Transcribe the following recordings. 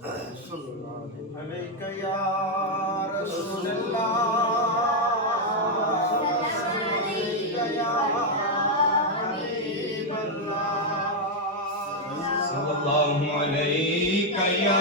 अलैका या रसूलल्लाह, अलैका या हबीबल्लाह, सल्लल्लाहु अलैका या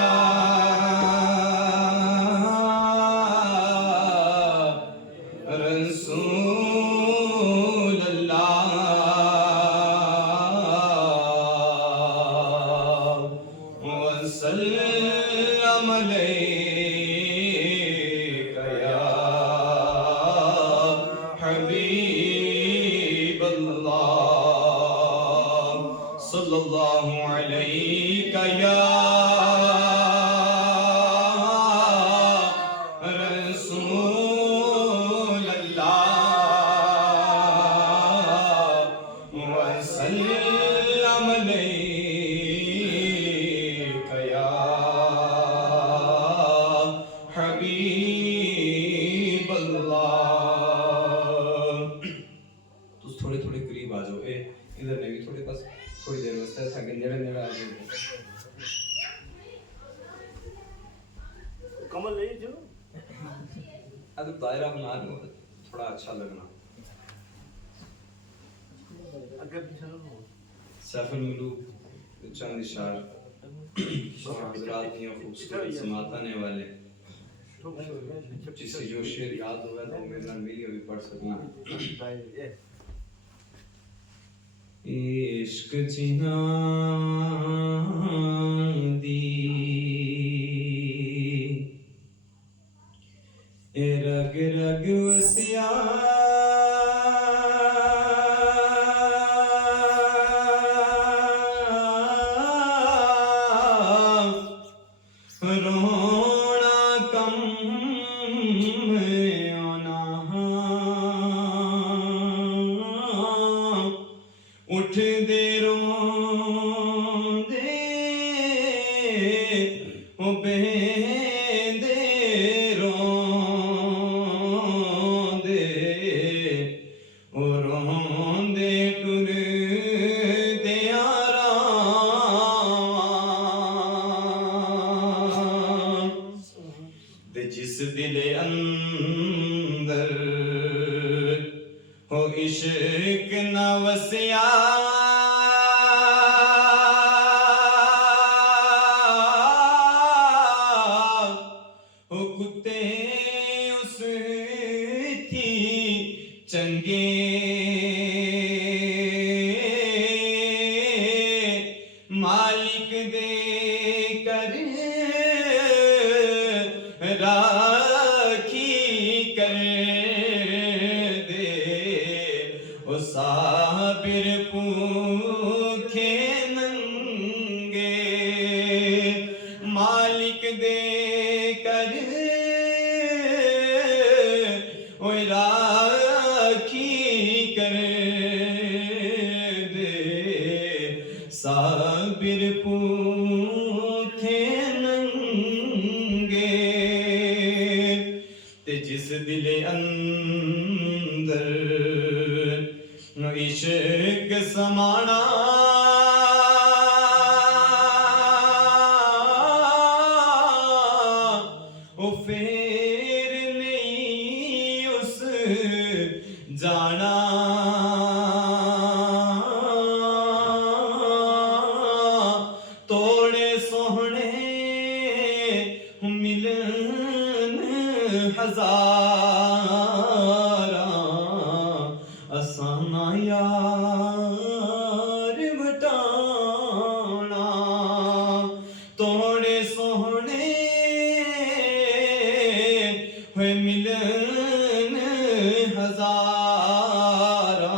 सल्लल्लाहु अलैका या रसूलल्लाह वसल्लम अलैका या हबीबल्लाह। तो थोड़े थोड़े करीब आ जाओ। इधर ने भी थोड़े पास थोड़ी देर वास्ते सागे नेड़े नेड़े आ जाओ। कमल ले जो अब दायरा बना रहे हो थोड़ा अच्छा लगना। अगर पीछे ना हो सैफुल मुलूक चंद इशार हजरात मियां खूबसूरत समात आने वाले जिसे जो शेर याद होगा तो मेरे नाल मिली अभी पढ़ सकना। इश्क जिना दी रग रग वसिया रोना कम आना उठ दे रोंदे ओ बेंदे रोंदे ओ रोंदे टुरदे आराम ते जिस दिले अंदर हो इश्क न वसिया हो कुत्ते उस थी चंगे मालिक दे कर राखी कर दे ओ साबिर भूखे नंगे मालिक दे कर ओ राखी कर दे साबिर भूखे नंगे ते जिस दिले अंदर इश्क समाना ओ फेर नहीं उस जाना तोड़े सोहने मिलन हजारा असाना यार बटाना तोड़े सोहने हुए मिलन हजारा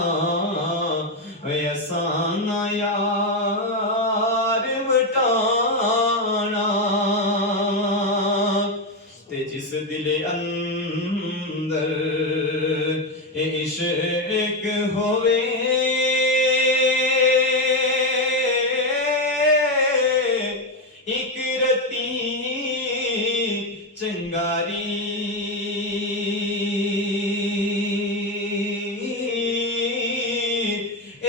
असाना यार बटाना ते जिस दिले अंदर इश्क होवे एक रती चंगारी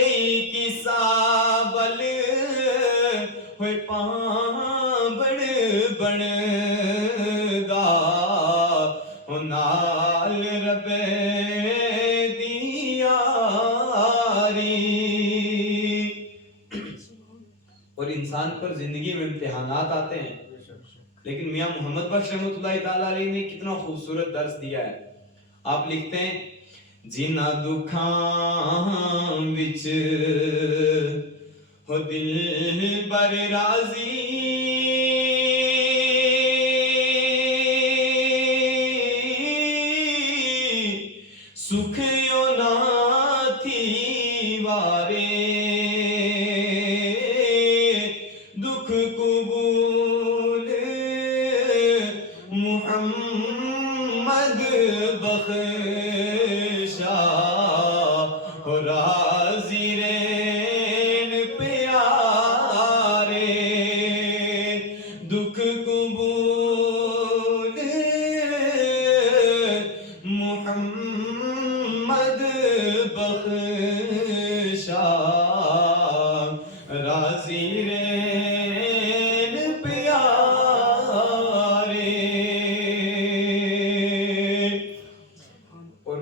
एक साबल होए पाबड़ बनदा ओ नाल रबे दी यारी। और इंसान पर जिंदगी में इम्तिहानात आते हैं, लेकिन मियां मोहम्मद बख्श रहमतुल्लाह ताला अलैहि ने कितना खूबसूरत दर्स दिया है। आप लिखते हैं, जिन्ना दुखां विच हो दिल बर राजी, सुख यो ना थी वारे, दुख कबूल मुहम्मद बख्शा हो राजी रेन प्यारे, दुख कबूल मुहम्मद बख्शा राजी रेन प्यारे। और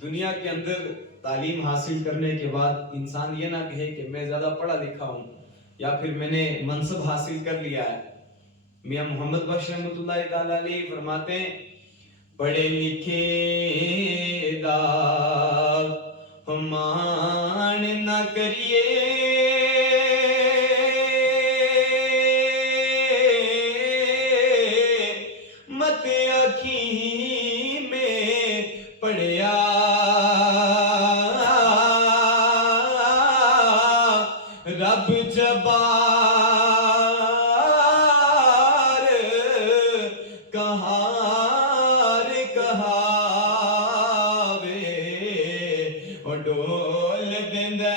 दुनिया के अंदर तालीम हासिल करने के बाद इंसान ये ना कहे कि मैं ज्यादा पढ़ा लिखा हूँ या फिर मैंने मनसब हासिल कर लिया है। मियां मोहम्मद बख्श रहमतुल्लाह ताला अलैहि फरमाते हैं, पढ़े लिखे दा मान ना करिए, मत आखी में पढ़िया, रब जबार कहार कहावे, ओ डोल देंदा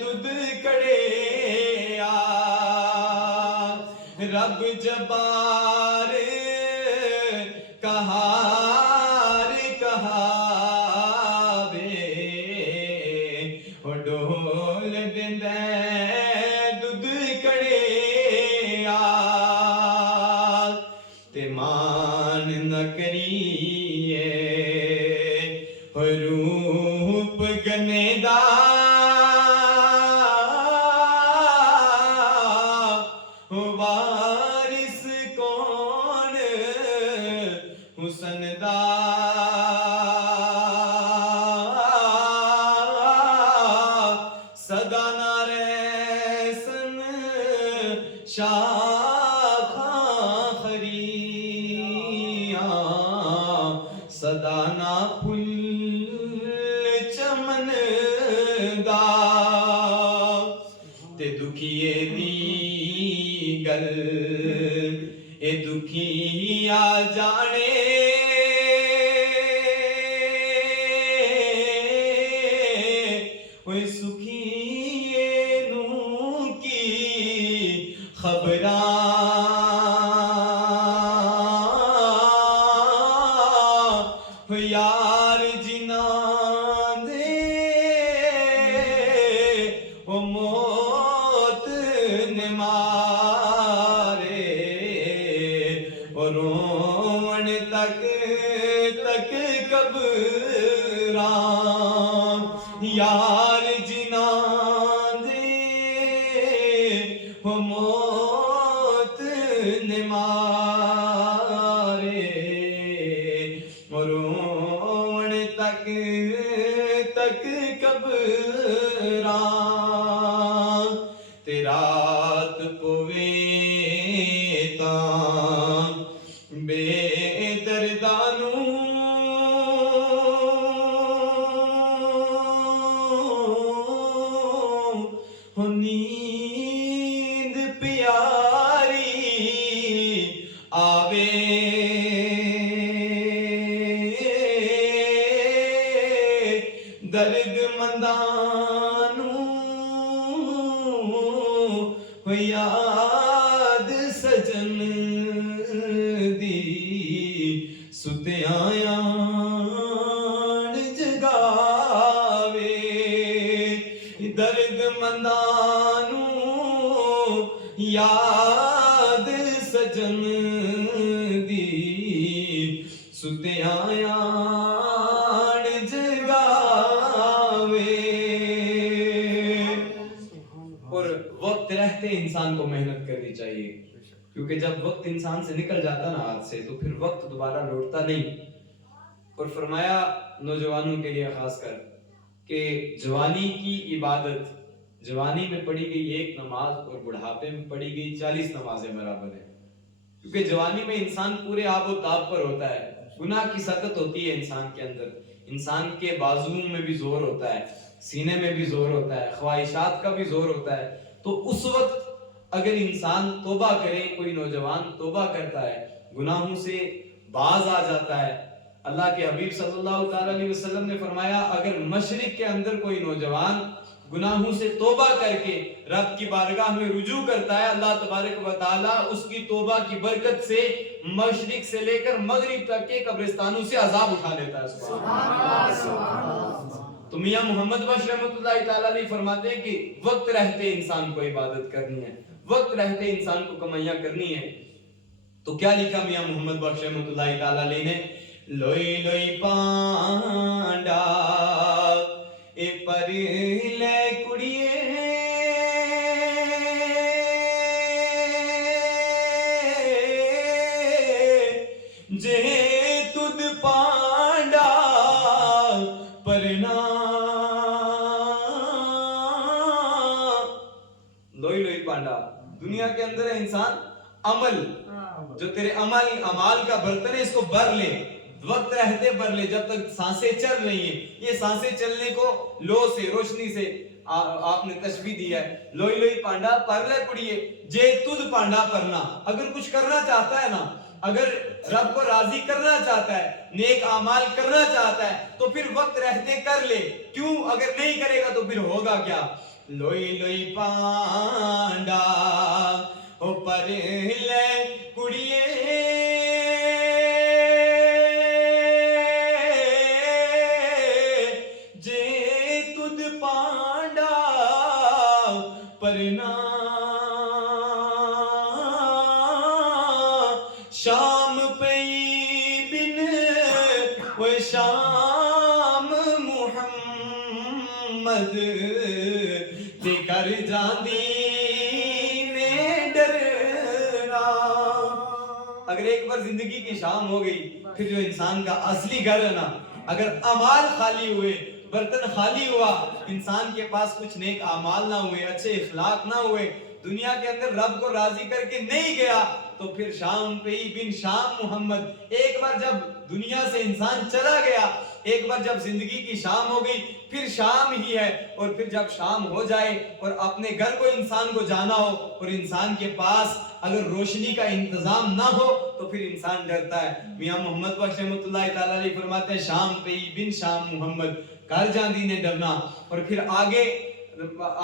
दुध कड़िया, रब जबार कहार कहावे, ओ डोल देंदा दुध कड़िया, ते मान न करिए हो रूप गनेदा, वारिस कौन हुसन दा, सदा ना रहसन शाखा खरियां, सदा ना फुल चमन दा, ते दुखिए दी गल ए दुखिया जाने, ओए सुखिए नू की खबरां, यार जिन्हां दे ओ मौत ने मारे, और रोवन तक तक कबरां, यार जिन्हां दे ओ मौत ने मारे, और रोवन तक तक कबरां, ते रात पवे तां बेदर्दा नू हो नींद प्यारी आवे, दर्द मंदानू हो याद सजन जम दी सुतिया जगावे। और वक्त रहते इंसान को मेहनत करनी चाहिए, क्योंकि जब वक्त इंसान से निकल जाता ना हाथ से तो फिर वक्त दोबारा लौटता नहीं। और फरमाया नौजवानों के लिए खासकर कि जवानी की इबादत, जवानी में पढ़ी गई एक नमाज और बुढ़ापे में पढ़ी गई 40 नमाजें बराबर है। क्योंकि जवानी में इंसान पूरे आबो ताब पर होता है, गुनाह की सकत होती है इंसान के अंदर, इंसान के बाजुओं में भी जोर होता है, सीने में भी जोर होता है, ख्वाहिशात का भी जोर होता है। तो उस वक्त अगर इंसान तौबा करे, कोई नौजवान तौबा करता है, गुनाहों से बाज आ जाता है, अल्लाह के हबीब सल्लल्लाहु अलैहि वसल्लम ने फरमाया अगर मशरिक के अंदर कोई नौजवान गुनाहों से तौबा करके रब की बारगाह में रुजू करता है, अल्लाह तबारक व तआला उसकी तौबा की बरकत से मशरिक से लेकर मगरिब तक के कब्रिस्तानों से अजाब उठा लेता है। सुभान अल्लाह। तो मियां मोहम्मद बख्श रहमतुल्लाहि तआला अलैहि फरमाते हैं कि वक्त रहते इंसान को इबादत करनी है, वक्त रहते इंसान को कमाइयां करनी है। तो क्या लिखा मियां मोहम्मद बख्श रहमतुल्लाहि तआला अलैहि ने, लोई लोई पांडा ए पर ले कुड़िए जे तुद पांडा परना। लोई लोई पांडा, दुनिया के अंदर है इंसान अमल, जो तेरे अमाल का बर्तन है इसको भर ले, वक्त रहते भर ले, जब तक सांसें चल रही हैं। ये सांसें चलने को लो से, रोशनी से आपने तशबीह दिया है। लोई लोई पांडा पर ले कुड़िए जे तुद पांडा परना। अगर कुछ करना चाहता है ना, अगर रब को राजी करना चाहता है, नेक अमाल करना चाहता है, तो फिर वक्त रहते कर ले। क्यों? अगर नहीं करेगा तो फिर होगा क्या? लोई लोई पांडा ओ पर ले कुड़िए जे तुद पांडा परना। शाम पई बिन वो शाम मुहम्मद ते कर जांदी ने डरना। अगर एक बार जिंदगी की शाम हो गई, फिर जो इंसान का असली घर है ना, अगर अमाल खाली हुए, बर्तन खाली हुआ, इंसान के पास कुछ नेक अमाल ना हुए, अच्छे इखलाक ना हुए, दुनिया के अंदर रब को राजी करके नहीं गया, तो फिर शाम पे ही बिन शाम मोहम्मद। एक बार जब दुनिया से इंसान चला गया, एक बार जब जिंदगी की शाम हो गई, फिर शाम ही है। और फिर जब शाम हो जाए और अपने घर को इंसान को जाना हो और इंसान के पास अगर रोशनी का इंतजाम ना हो तो फिर इंसान डरता है। मियां मोहम्मद बख्श रहमतुल्लाहि तआला अलैहि फरमाते हैं शाम पे ही बिन शाम मोहम्मद कर जांदी ने डरना। और फिर आगे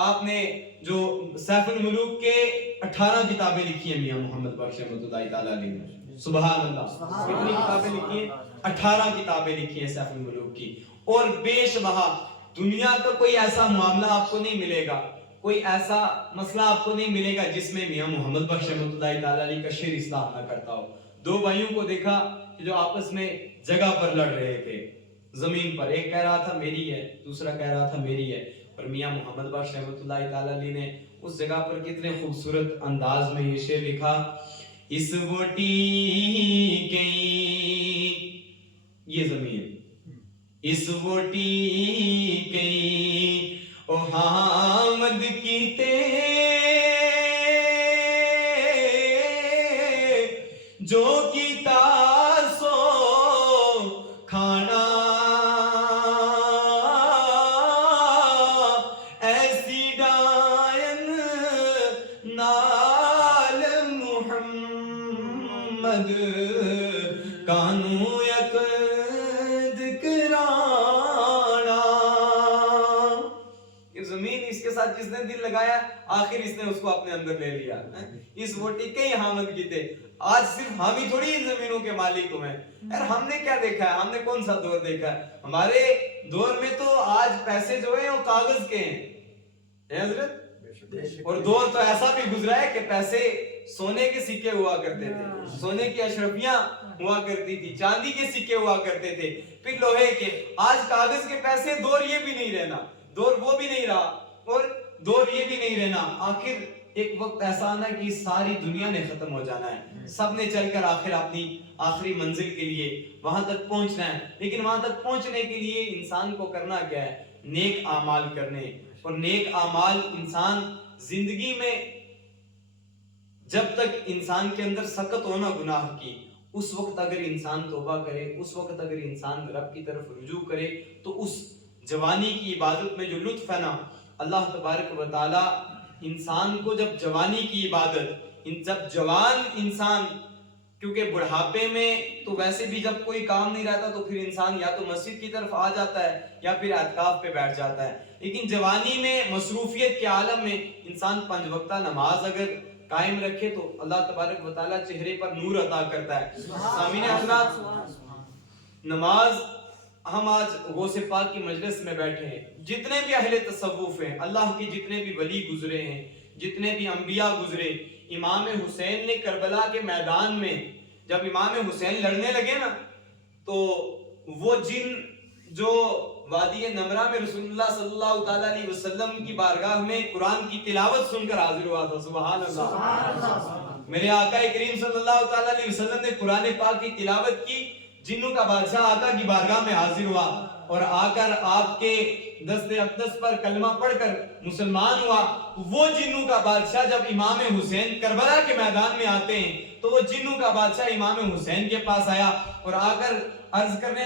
आपने जो सैफुल मुलूक के 18 किताबें लिखी है मियां मोहम्मद बख्श रहमतुल्लाहि तआला अलैहि ने। सुभान अल्लाह। कितनी किताबें लिखी है? 18 किताबें लिखी है सैफुल मुलूक की। और बेशबहा दुनिया तो कोई ऐसा मामला आपको नहीं मिलेगा, कोई ऐसा मसला आपको नहीं मिलेगा जिसमें मियां मोहम्मद बख्श रहमतुल्लाहि तआला अलैहि का शेर इस्लाह ना करता हो। दो भाइयों को देखा कि जो आपस में जगह पर लड़ रहे थे, जमीन पर, एक कह रहा था मेरी है, दूसरा कह रहा था मेरी है। और मियां मोहम्मद बख्श रहमतुल्लाहि तआला अलैहि ने उस जगह पर कितने खूबसूरत अंदाज में ये शेर लिखा, इस वोटी के ये जमीन, इस वोटी के ओ हामद कीते जो कीता सो खाना, ऐसी डायन नाल मुहम्मद कानू यकद कराना। ये जमीन इसके साथ जिसने दिल लगाया, आखिर इसने उसको अपने अंदर ले लिया। इस वोटी के ही हामद की थे। आज सिर्फ हम ही थोड़ी इन जमीनों के मालिक हुए हैं। यार हमने क्या देखा है? हमने कौन सा दौर देखा है? हमारे दौर में तो आज पैसे जो है वो कागज के हैं हजरत। और दौर तो ऐसा भी गुजरा है कि पैसे सोने के सिक्के हुआ करते थे, सोने की अशरफियां हुआ करती थी, चांदी के सिक्के हुआ करते थे, फिर लोहे के। आज कागज के पैसे, दौर ये भी नहीं रहना, दौर वो भी नहीं रहा, और दौर ये भी नहीं रहना। आखिर एक वक्त ऐसा आना कि सारी दुनिया ने खत्म हो जाना है, सब ने चलकर आखिर अपनी आखिरी मंजिल के लिए वहां तक पहुंचना है। लेकिन वहां तक पहुंचने के लिए इंसान को करना क्या है? नेक आमाल करने। और नेक आमाल इंसान जिंदगी में जब तक इंसान के अंदर सकत होना गुनाह की, उस वक्त अगर इंसान तौबा करे, उस वक्त अगर इंसान रब की तरफ रुजू करे, तो उस जवानी की इबादत में जो लुत्फ है ना, अल्लाह तबारक व तआला इंसान को जब जवानी की इबादत, जब जवान इंसान, क्योंकि बुढ़ापे में तो वैसे भी जब कोई काम नहीं रहता तो फिर इंसान या तो मस्जिद की तरफ आ जाता है या फिर एतकाफ पे बैठ जाता है। लेकिन जवानी में मसरूफियत के आलम में इंसान 5 वक्ता नमाज अगर कायम रखे तो अल्लाह तबारक व तआला चेहरे पर नूर अता करता है। सामीने हज़रात, नमाज, हम आज गौसे पाक की मजलिस में बैठे हैं, जितने भी अहले तसव्वुफ हैं, अल्लाह के जितने भी वली गुजरे हैं, जितने भी अंबिया गुजरे, इमाम हुसैन ने करबला के मैदान में जब इमाम हुसैन लड़ने लगे ना, तो वो जो वादी नमरा में रसूलुल्लाह सल्लल्लाहु अलैहि वसल्लम की बारगाह में कुरान की तिलावत सुनकर हाजिर हुआ था। सुभान अल्लाह। मेरे आका करीम सल्लल्लाहु अलैहि वसल्लम ने कुरान पाक की तिलावत की, जिन्नों का बादशाह आका की बारगाह में हाजिर हुआ और आकर आपके दस्ते अक़दस पर कलमा पढ़कर मुसलमान हुआ। वो जिन्नों का बादशाह जब इमाम हुसैन करबला के मैदान में आते हैं, तो वो जिन्नों का बादशाह इमाम हुसैन के पास आया और आकर अर्ज करने